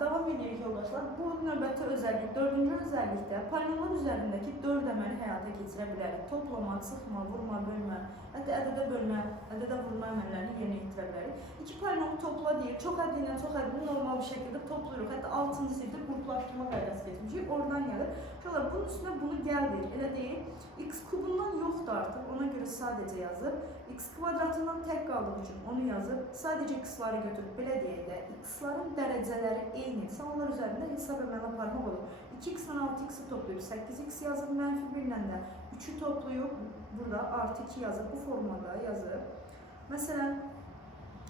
Davam edirik yoldaşlar. Bu növbəti özəllik, dördüncü özəllikdə polinomlar üzərindəki 4 əməli həyata keçirə bilərik. Toplama, çıxma, vurma, bölmə, hətta ədədə bölmə, ədədə vurma əməllərini yerinə yetirə bilərik. İki polinomu topla deyir. Çox əddi ilə çox əddini normal bir şəkildə toplayırıq. Hətta 6-cı sinifdə qruplaşdırma qaydası keçmişik. Oradan gəlir. Şöyle bunun üstünə bunu gəl deyir. Elə deyir. X kubundan yoxdur artıq. Ona görə sadəcə yazır. X kvadratından tək qaldığı üçün onu yazır. Sadəcə x-ları götürüb belə deyək də. X-ların dərəcələri eynidirsə, onlar üzərində hesab əməli aparmaq olur. 2x ilə 6x-i toplayıb 8x yazıb, -1 ilə də 3-ü toplayıb, burada artı 2 yazıb, bu formada yazıb. Məsələn,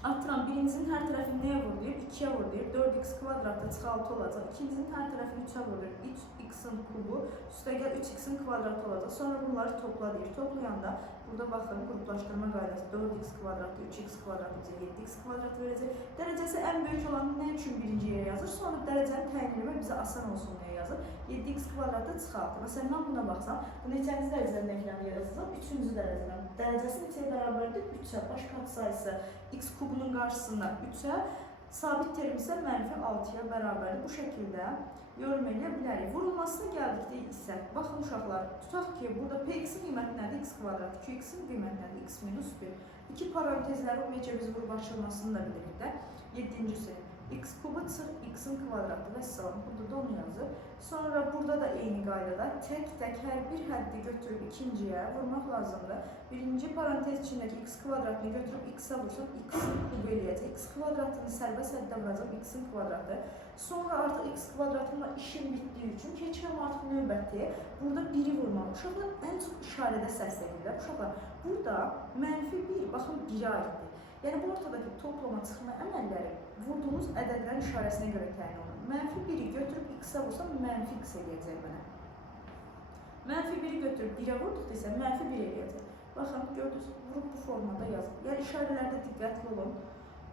atıram, birincinin hər tərəfini nəyə vur deyir? 2-yə vur deyir. 4x kvadratda çıx 6 olacaq. İkincinin hər tərəfini 3-ə vur deyir. 3x-in kubu, üstəgəl 3x-in kvadratı olacaq. Sonra bunları topla deyir. Toplayanda burada baxın, qruplaşdırma qaydası 4x kvadratda 3x kvadratı bizə 7x kvadrat verəcək. Dərəcəsi ən böyük olanı nə üçün birinci yerə yazır? Sonra dərəcəni təyin etmək bizə asan olsun deyə yazır. 7x kvadratda çıx 6. Məsələn, mən buna baxsam, bu neçənci dərəcədən ekrana yazacağam? 3-cü dərəcədən. Dərəcəsi neçəyə bərabərdir? 3-ə. Baş katsayısı x kubunun qarşısında 3-ə, sabit terim isə -6-ya bərabərdir. Bu şəkildə yorum edə bilərik. Vurulmasına gəldikdə isə, baxın uşaqlar, tutaq ki, burada px-in qiyməti nədir? X kvadrat, 2x-in qiyməti nədir? X minus 1. İki parantezləri ümumiyyətcə biz qrup açılmasını da bilirik də. 7-ci x kubu çıx x-in kvadratı və salam. Burada da onu yazır. Sonra burada da eyni qaydada tək-tək hər bir həddi götürüb ikinciyə vurmaq lazımdır. Birinci parantez içindəki x kvadratını götürüb x-ə vursam x-in kubu eləyəcək. X kvadratını sərbəst həddə vuracaq x-in kvadratı. Sonra artıq x kvadratımla işim bitdiyi üçün keçirəm artıq növbəti. Burada 1-i vurmaq. Uşaqlar ən çox işarədə səslənirlər. Uşaqlar burada -1, baxın 1-ə aiddir. Yəni bu ortadakı toplama çıxma əməlləri vurduğunuz ədədlərin işarəsinə görə təyin olunur. -1-i götürüb x-ə vursam -x eləyəcək mənə. -1-i götürüb 1-ə vurduqda isə -1 eləyəcək. Baxın, gördünüz, vurub bu formada yazılır. Yəni işarələrdə diqqətli olun.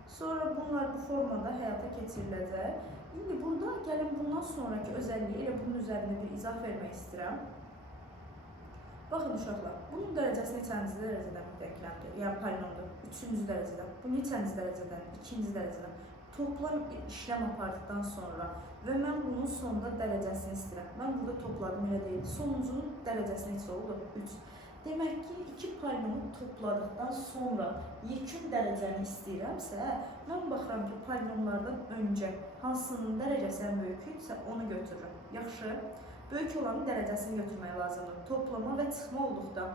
Sonra bunlar bu formada həyata keçiriləcək. İndi burada gəlin bundan sonraki özəlliyi elə bunun üzərində bir izah vermək istəyirəm. Baxın uşaqlar, bunun dərəcəsi neçənci dərəcədən mütləqləndir? Yəni polinomdur. 3-cü dərəcədən. Bu neçənci dərəcədən? 2-ci dərəcədən. Toplam işlem apardıqdan sonra və mən bunun sonunda dərəcəsini istəyirəm. Mən burada topladım, elə deyil. Sonuncunun dərəcəsi neçə oldu? 3. Demək ki, iki polinomu topladıqdan sonra yekun dərəcəni istəyirəmsə, mən baxıram ki, polinomlardan öncə hansının dərəcəsi ən böyükdürsə, onu götürürüm. Yaxşı. Böyük olanın dərəcəsini götürmək lazımdır. Toplama və çıxma olduqda.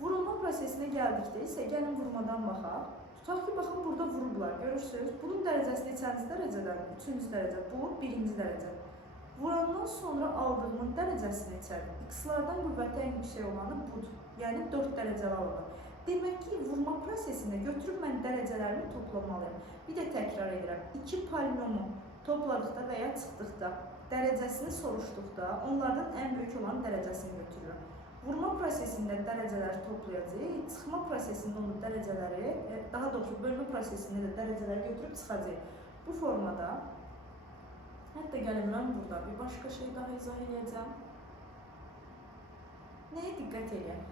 Vurulma prosesinə gəldikdə isə gəlin vurmadan baxaq. Tutaq ki, baxın, burada vurublar, görürsünüz. Bunun dərəcəsi neçənci dərəcədən? 3-cü dərəcə, bu 1-ci dərəcə. Vurandan sonra aldığımın dərəcəsi neçədir? X-lardan qüvvəti ən yüksək olanı budur. Yəni 4 dərəcəli alınır. Demək ki, vurma prosesində götürüb mən dərəcələrimi toplamalıyım. Bir də təkrar edirəm. İki polinomu topladıqda və ya çıxdıqda, dərəcəsini soruşduqda onlardan ən böyük olan dərəcəsini götürürəm. Vurma prosesində dərəcələri toplayacaq, çıxma prosesində onu dərəcələri, daha doğrusu bölmə prosesində də dərəcələri götürüb çıxacaq. Bu formada, hətta gəlin mən burada bir başqa şey daha izah edəcəm. Nəyə diqqət edək?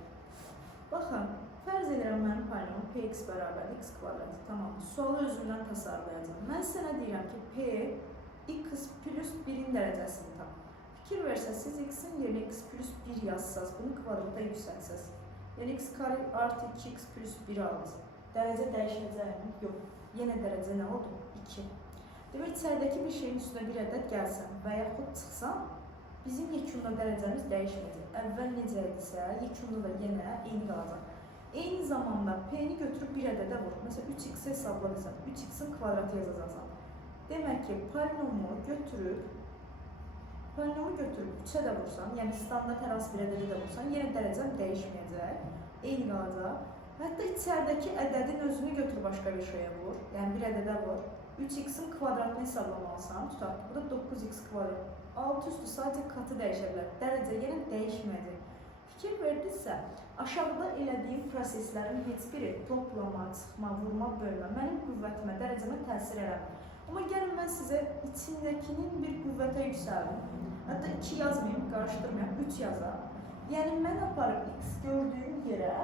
Baxın, fərz edirəm mənim polinomum px bərabər x kvadratı. Tamam, sualı özümdən təsarlayacağım. Mən sənə deyirəm ki, p x plus 1-in dərəcəsini tap. Fikir versəz, siz x-in yerinə x plus 1 yazsaz, bunu kvadrata yüksəlsəz. Yəni x kare artı 2x plus 1 aldınız. Dərəcə dəyişəcəkmi? Yox. Yenə dərəcə nə oldu? 2. Demək, içəridəki bir şeyin üstünə bir ədəd gəlsən və yaxud çıxsam, bizim yekunda dərəcəmiz dəyişməyəcək. Əvvəl necə idisə, yekunda da yenə eyni qalacaq. Eyni zamanda p-ni götürüb bir ədədə vur. Məsələn, 3x hesabladıysan, 3x-in kvadratı yazacaqsan. Demək ki, polinomu götürüb 3-ə də vursan, yəni standart hər hansı bir ədədə də vursan, yenə dərəcəm dəyişməyəcək, eyni qalacaq. Hətta içəridəki ədədin özünü götür başqa bir şeyə vur, yəni bir ədədə vur. 3x-in kvadratını hesablamalısan, tutaq, bu da 9x kvadrat. Alt üstü sadəcə katı dəyişə bilər, dərəcə yenə dəyişməyəcək. Fikir verdinizsə, aşağıda elədiyim proseslərin heç biri toplama, çıxma, vurma, bölmə mənim qüvvətimə, dərəcəmə təsir eləmir. Amma gəlin mən sizə içindəkinin bir qüvvətə yüksəldim. Hətta 2 yazmayayım, qarışdırmayayım, 3 yazam. Yəni mən aparıb x gördüyüm yerə,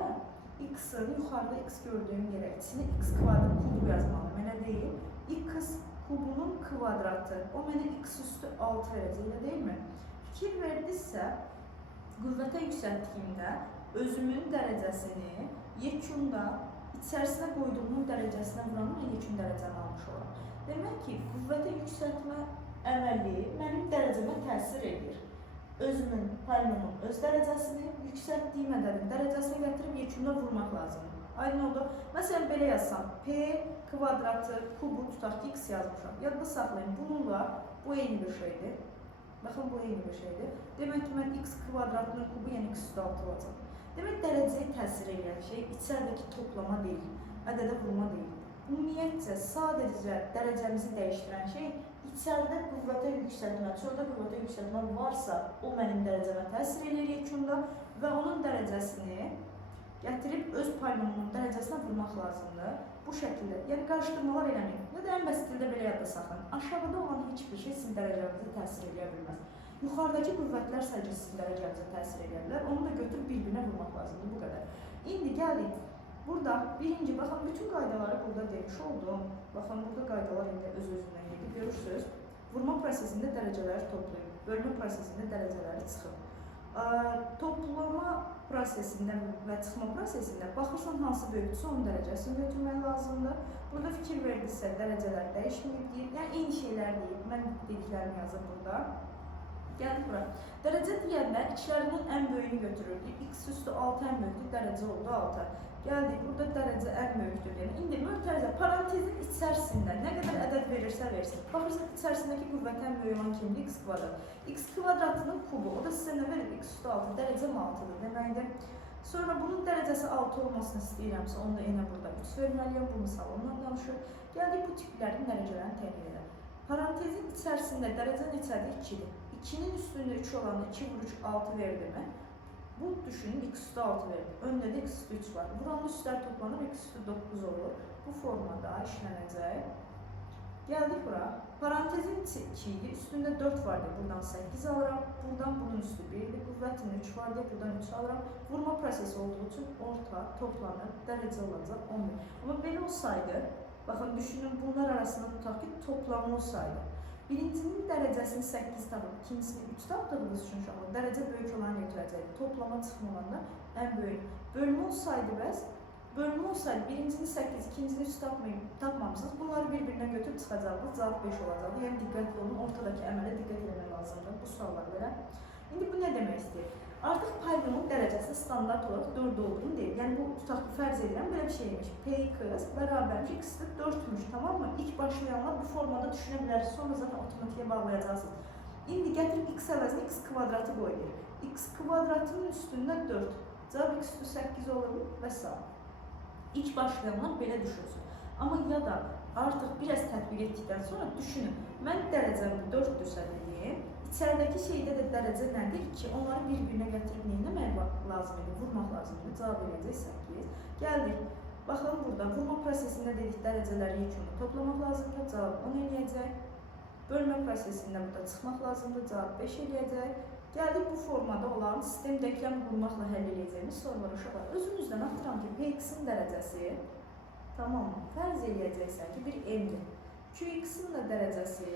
x-ın yuxarıda x gördüyüm yerə içini x kvadrat kubu yazmalıyım. Elə deyil, x kubunun kvadratı. O mənə x üstü 6 verəcək, elə deyilmi? Fikir verdinizsə, qüvvətə yüksəltdiyimdə özümün dərəcəsini yekunda içərisinə qoyduğumun dərəcəsinə vuranın yekun dərəcəni almış olam. Demək ki, qüvvətə yüksəltmə əməli mənim dərəcəmə təsir edir. Özümün, polinomun öz dərəcəsini, yüksəltdiyim ədədin dərəcəsini gətirib yekunda vurmaq lazımdır. Aydın oldu. Məsələn, belə yazsam, p kvadratı kubu tutaq ki, x yazmışam. Yadda saxlayın, bununla bu eyni bir şeydir. Baxın, bu eyni bir şeydir. Demək ki, mən x kvadratının kubu, yəni x üstü 6 olacaq. Demək, dərəcəyə təsir edən şey içəridəki toplama deyil, ədədə vurma deyil. Ümumiyyətcə, sadəcə dərəcəmizi dəyişdirən şey içəridə qüvvətə yüksəltmə, çöldə qüvvətə yüksəltmə varsa, o mənim dərəcəmə təsir edir yekunda və onun dərəcəsini gətirib öz polinomunun dərəcəsinə vurmaq lazımdır. Bu şəkildə, yəni qarışdırmalar eləməyin. Ya da ən bəsit belə yadda saxlayın. Aşağıda olan heç bir şey sizin dərəcənizə təsir edə bilməz. Yuxarıdakı qüvvətlər sadəcə sizin dərəcənizə təsir edə bilər. Onu da götürüb bir-birinə vurmaq lazımdır. Bu qədər. İndi gəldik. Burada birinci, baxın, bütün qaydaları burada demiş oldum. Baxın, burada qaydalar indi öz-özündən gedir. Görürsünüz, vurma prosesində dərəcələri toplayın. Bölmə prosesində dərəcələri çıxın. Toplama prosesində və çıxma prosesində baxırsan hansı böyükdürsə onun dərəcəsini götürmək lazımdır. Burada fikir verdinizsə dərəcələr dəyişməyib deyil. Yəni eyni şeylər deyil. Mən dediklərimi yazım burada. Gəldik bura. Dərəcə deyəndə içlərindən ən böyüyünü götürürdük. X üstü 6 ən böyükdür, dərəcə oldu 6. Gəldik, burada dərəcə ən böyükdür. Yəni, indi mötərizə parantezin içərisində nə qədər ədəd verirsə versin. Baxırsan, içərisindəki qüvvət ən böyük olan kimdir? X kvadrat. X kvadratının kubu, o da sizə nə verir? X üstü 6, dərəcəm 6-dır deməkdir. Sonra bunun dərəcəsi 6 olmasını istəyirəmsə, onu da yenə burada 3 verməliyəm. Bu misal ondan danışır. Gəldik, bu tiplərin dərəcələrini təyin edir. Parantezin içərisində dərəcə neçədir? 2-dir. 2-nin üstündə 3 olanda 2 vur 3, 6 verdi mi? Bu düşünün, x üstü 6 verir. Öndə də x üstü 3 var. Buranın üstlər toplanır, x üstü 9 olur. Bu formada işlənəcək. Gəldik bura. Parantezin 2 idi, üstündə 4 vardı. Buradan 8 alıram. Buradan bunun üstü 1-dir. Qüvvətin 3 vardı, buradan 3 alıram. Vurma prosesi olduğu üçün orta toplanır, dərəcə olacaq 11. Amma belə olsaydı, baxın, düşünün, bunlar arasında tutaq ki, toplamı olsaydı. Birincinin dərəcəsini 8 tapıb, ikincisini 3 tapdığımız üçün uşaqlar dərəcə böyük olanı götürəcək. Toplama çıxmamanda ən böyük. Bölmə olsaydı bəs, bölmə olsaydı birincini 8, ikincisini 3 tapmamışsınız. Bunları bir-birinə götürüb çıxacaqdır, cavab 5 olacaqdır. Yəni diqqətli olun, ortadakı əmələ diqqət etmək lazımdır bu suallar belə. İndi bu nə demək istəyir? Artıq polinomun dərəcəsi standart olaraq 4 olduğunu deyil. Yəni bu tutaq ki, fərz edirəm belə bir şeymiş. P2 bərabərmiş x üstü 4'müş, tamam mı? İlk başlayanlar bu formada düşünə bilərsiniz. Sonra zaten otomatiğe bağlayacaqsınız. İndi gətirib x əvəzinə x kvadratı qoyulur. X kvadratının üstündə 4. Cavab x üstü 8 olur və s. İlk başlayanlar belə düşünsün. Amma ya da artıq biraz tətbiq etdikdən sonra düşünün. Mən dərəcəm 4-dürsə dediyim, İçəridəki şeydə də dərəcə nədir ki, onları bir-birinə gətirib neyləmək lazımdır, vurmaq lazımdır. Cavab eləyəcək 8. Gəldik. Baxın burada, vurma prosesində dedik dərəcələri yekunda toplamaq lazımdır. Cavab 10 eləyəcək. Bölmə prosesində burada çıxmaq lazımdır. Cavab 5 eləyəcək. Gəldik bu formada olan sistem denkləm qurmaqla həll eləyəcəyimiz sorular uşaqlar. Özünüzdən atıram ki, Px-in dərəcəsi, tamam mı? Fərz eləyəcəksən ki, bir m-dir. Qx-in də dərəcəsi,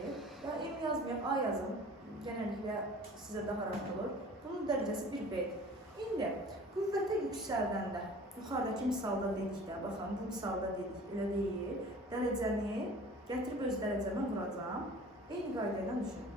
ya m yazmayaq, a yazın. Genellikle sizə daha rahat olur. Bunun dərəcəsi 1b-dir. İndi qüvvətə yüksəldəndə, yuxarıdakı misalda dedik də, baxın, bu misalda dedik, elə deyil. Dərəcəni gətirib öz dərəcəmə vuracam. Eyni qaydayla düşünün.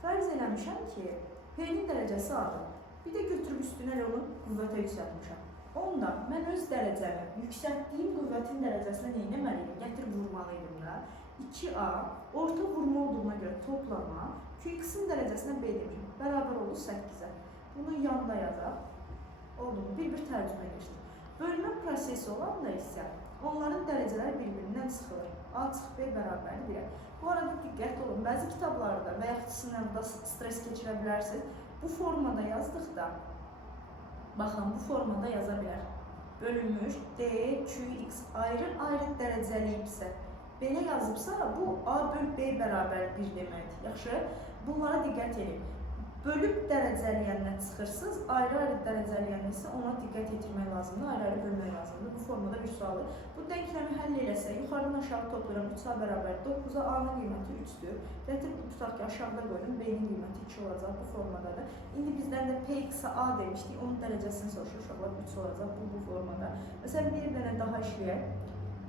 Fərz eləmişəm ki, P-nin dərəcəsi A-dır. Bir də götürüb üstünə onu qüvvətə yüksəltmişəm. Onda mən öz dərəcəmi, yüksəltdiyim qüvvətin dərəcəsinə neynəməliyim? Gətirib vurmalıydım da. 2A, orta vurma olduğuna görə toplama, Qx-in dərəcəsinə B demişim. Bərabər oldu 8-ə. Bunu yanında yazaq. Oldu mu? Bir-bir tərcümə geçdik. Bölmə prosesi olan da isə onların dərəcələri bir-birindən çıxılır. A çıx B bərabər 1-ə. Bu arada diqqətli olun. Bəzi kitablarda və yaxud sınavda stres keçirə bilərsiniz. Bu formada yazdıqda, baxın, bu formada yaza bilər. Bölünmüş D, Qx ayrı-ayrı dərəcəliyibsə, belə yazıbsa, bu A böl B bərabər 1 deməkdir. Yaxşı, bunlara diqqət edin. Bölüb dərəcələyəndən çıxırsınız, ayrı-ayrı dərəcələyəndə isə ona diqqət yetirmək lazımdır, ayrı-ayrı bölmək lazımdır. Bu formada bir sualı. Bu denklemi həll eləsək, yuxarıdan aşağı toplayıram, 3A bərabər 9-a, A-nın qiyməti 3-dür. Gətirib tutaq ki, aşağıda qoydum, B-nin qiyməti 2 olacaq bu formadadır. İndi bizdən də P-A demişdik, onun dərəcəsini soruşur, uşaqlar 3 olacaq bu formada. Məsələn, bir dənə daha işləyək.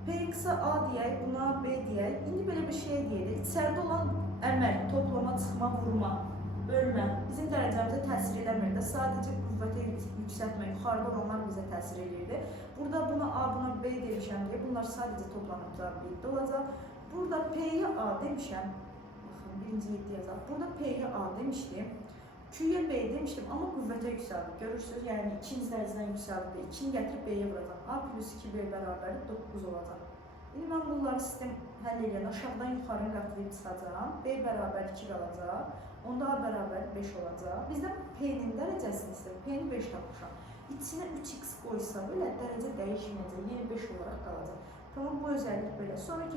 P-A deyək, buna B deyək. İndi belə bir şey deyirik, içəridə olan əməl, toplama, çıxma, vurma, bölmə bizim dərəcəmizə təsir eləmir də, sadəcə qüvvəti yüksəltmək, yuxarıda olanlar bizə təsir edirdi. Burada buna A, buna B demişəm deyə, bunlar sadəcə toplanıb cavab 7 olacaq. Burada P-yə A demişəm, baxın, birinci 7 yazaq. Burada P-yə A demişdim, Q-yə B demişdim, amma qüvvətə yüksəldi. Görürsünüz, yəni ikinci dərəcədən yüksəldi. 2-ni gətirib B-yə vuracaq. A plus 2B bərabər 9 olacaq. İndi mən bunları sistem həll edən aşağıdan yuxarı qatlayıb çıxacağam. B bərabər 2 qalacaq. Onda A bərabər 5 olacaq. Bizdən P-nin dərəcəsini istəyir. P-ni 5 tapmışam. İçinə 3x qoysa belə dərəcə dəyişməyəcək. Yəni 5 olaraq qalacaq. Tamam, bu özəllik belə. Sonraki